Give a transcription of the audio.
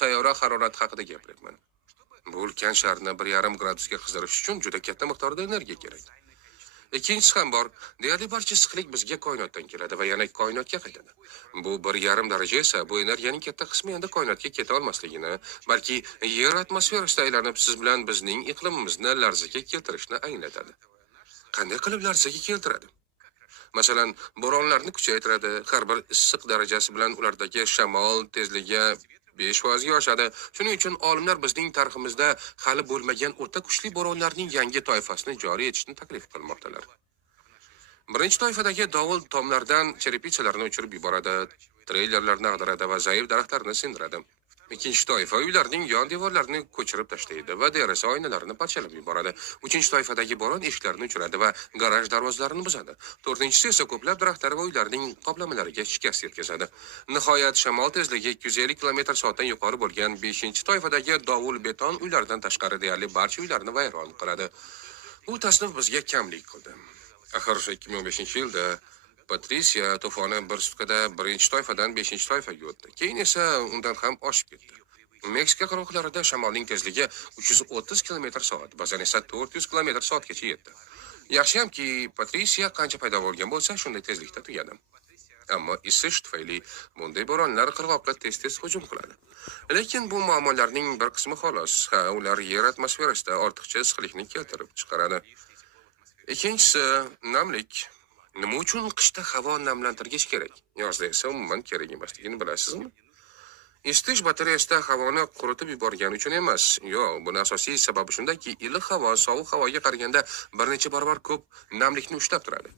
sayyora harorati haqida gapiryapman. Bu ulkan sharni 1,5 gradusga qizdirish uchun juda katta miqdorda energiya kerak. Ikkinchisi ham bor. Deyarli barcha issiqlik bizga koinotdan keladi va yana koinotga qaytadi. Bu 1,5 daraja esa bu energiyaning katta qismi endi koinotga keta olmasligini, balki yer atmosferasida aylanib siz bilan bizning iqlimimizni larzaga keltirishni anglatadi. Qanday qilib larzaga keltiradi? Masalan, bo'ronlarni kuchaytiradi. Har bir issiq darajasi bilan ulardagi shamol tezligi 5% ga oshadi. Shuning uchun olimlar bizning tariximizda hali bo'lmagan o'ta kuchli bo'ronlarning yangi toifasini joriy etishni taklif qilmoqdalar. Birinchi toifadagi dovul tomlardan cherepitsalarni uchirib yuboradi, treylerlarni ag'daradi va zaif daraxtlarni sindiradi. Ikkinchi toifa uylarning yon devorlarini ko'chirib tashlaydi va deraza oynalarini parchalab yuboradi. Uchinchi toifadagi bo'ron eshiklarni uchiradi va garaj darvozalarini buzadi. To'rtinchisi esa ko'plab daraxtlar va uylarning qoplamalariga shikast yetkazadi. Nihoyat shamol tezligi 250 km/soatdan yuqori bo'lgan 5-toifadagi dovul beton uylardan tashqari deyarli barcha uylarni vayron qiladi. Bu tasnif bizga kamlik qildi. Axir 2015-yilda Patricia to'foni bir sutkada 1-toifadan 5-toifaga o'tdi. Keyin esa undan ham oshib ketdi. Meksika qirg'oqlarida shamolning tezligi 330 km/soat, ba'zan esa 400 km/soatgacha yetdi. Yaxshiyamki, Patricia qancha paydo bo'lgan bo'lsa, shunday tezlikda tugadi. Ammo isish tufayli bunday bo'ronlar qirg'oqqa tez-tez hujum qiladi. Lekin bu muammolarning bir qismi xolos. Ular yer atmosferasida ortiqcha issiqlikni keltirib chiqaradi. Ikkinchisi, namlik. Nima uchun qishda havo namlantirgich kerak? Yozda esa umuman kerak emasligini bilasizmi? Isitish batareyasida havoni quritib yuborgani uchun emas. Yo'q, buning asosiy sababi shundaki, iliq havo sovuq havoga qaraganda bir necha barobar ko'p namlikni ushlab turadi.